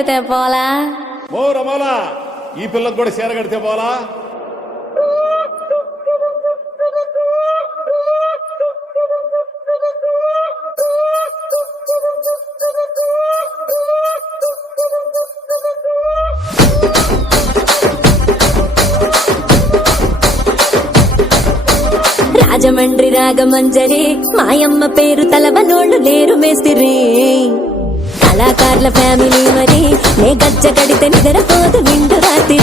పోలా ఓ రమోలా ఈ పిల్లకు కూడా చీర కడితే పోలా. రాజమండ్రి రాగమంజరి మాయమ్మ పేరు తలవనోళ్ళు లేరు మేస్తిరి. కళాకారుల ఫ్యామిలీ మరి నే గజ్జ కడితే నిద్రపోదు నిండు రాత్రి.